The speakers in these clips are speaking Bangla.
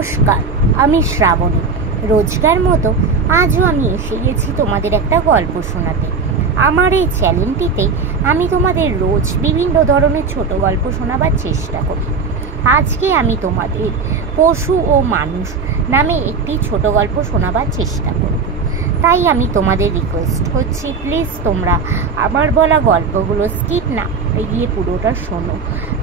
নমস্কার, আমি শ্রাবণী। রোজকার মতো আজও আমি এসে গেছি তোমাদের একটা গল্প শোনাতে। আমার এই চ্যানেলটিতে আমি তোমাদের রোজ বিভিন্ন ধরনের ছোট গল্প শোনাবার চেষ্টা করি। আজকে আমি তোমাদের পশু ও মানুষ নামে একটি ছোট গল্প শোনাবার চেষ্টা করব। তাই আমি তোমাদের রিকোয়েস্ট করছি, প্লিজ তোমরা আমার বলা গল্পগুলো স্কিপ না গিয়ে পুরোটা শোনো।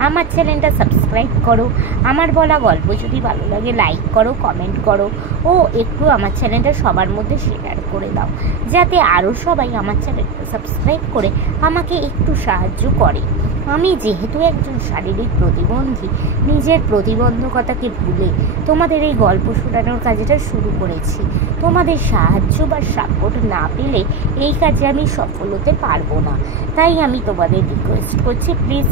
আমার চ্যানেলটা সাবস্ক্রাইব করো। আমার বলা গল্প যদি ভালো লাগে লাইক করো, কমেন্ট করো ও একটু আমার চ্যানেলটা সবার মধ্যে শেয়ার করে দাও, যাতে আরও সবাই আমার চ্যানেলটা সাবস্ক্রাইব করে আমাকে একটু সাহায্য করে। আমি যেহেতু একজন শারীরিক প্রতিবন্ধী, নিজের প্রতিবন্ধকতাকে ভুলে তোমাদের এই গল্প শোনানোর কাজটা শুরু করেছি। তোমাদের সাহায্য বা সাপোর্ট না পেলে এই কাজে আমি সফল হতে পারবো না। তাই আমি তোমাদের রিকোয়েস্ট করছি,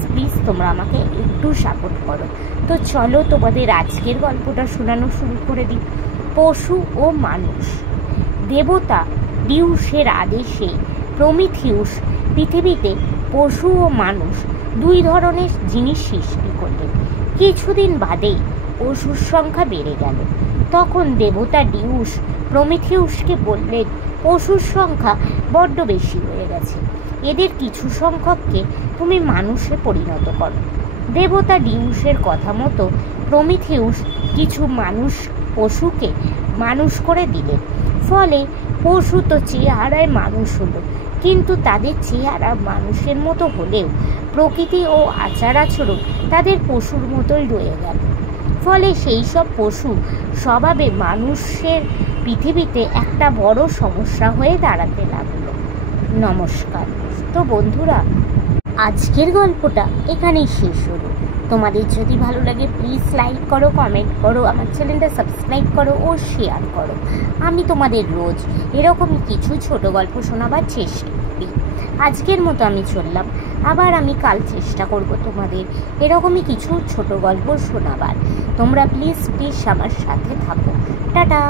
প্লিজ তোমরা আমাকে একটু সাপোর্ট করো। তো চলো তোমাদের আজকের গল্পটা শোনানো শুরু করে দিই। পশু ও মানুষ। দেবতা ডিউসের আদেশে প্রমিথিউস পৃথিবীতে পশু ও মানুষ দুই ধরনের জিনিস সৃষ্টি করলেন। কিছুদিন বাদেই পশুর সংখ্যা বেড়ে গেল। তখন দেবতা ডিউস প্রমিথিউসকে বললেন, পশুর সংখ্যা বড্ড বেশি হয়ে গেছে, এদের কিছু সংখ্যককে তুমি মানুষে পরিণত করো। দেবতা ডিউসের কথা মতো প্রমিথিউস কিছু পশুকে মানুষ করে দিলেন। ফলে পশু তো চেহারায় মানুষ হলো, কিন্তু তাদের চেহারা মানুষের মতো হলেও প্রকৃতি ও আচার আচরণ তাদের পশুর মতোই রয়ে গেল। ফলে সেই সব পশু স্বভাবে মানুষের পৃথিবীতে একটা বড় সমস্যা হয়ে দাঁড়াতে লাগলো। নমস্কার। তো বন্ধুরা, আজকের গল্পটা এখানেই শেষ হলো। তোমাদের যদি ভালো লাগে প্লিজ লাইক করো, কমেন্ট করো, আমার চ্যানেলটা সাবস্ক্রাইব করো ও শেয়ার করো। আমি তোমাদের রোজ এরকমই কিছু ছোট গল্প শোনাবার চেষ্টা করি। আজকের মতো আমি চললাম, আবার আমি কাল চেষ্টা করব তোমাদের এরকমই কিছু ছোট গল্প শোনাবার। তোমরা প্লিজ আমার সাথে থাকো। টাটা।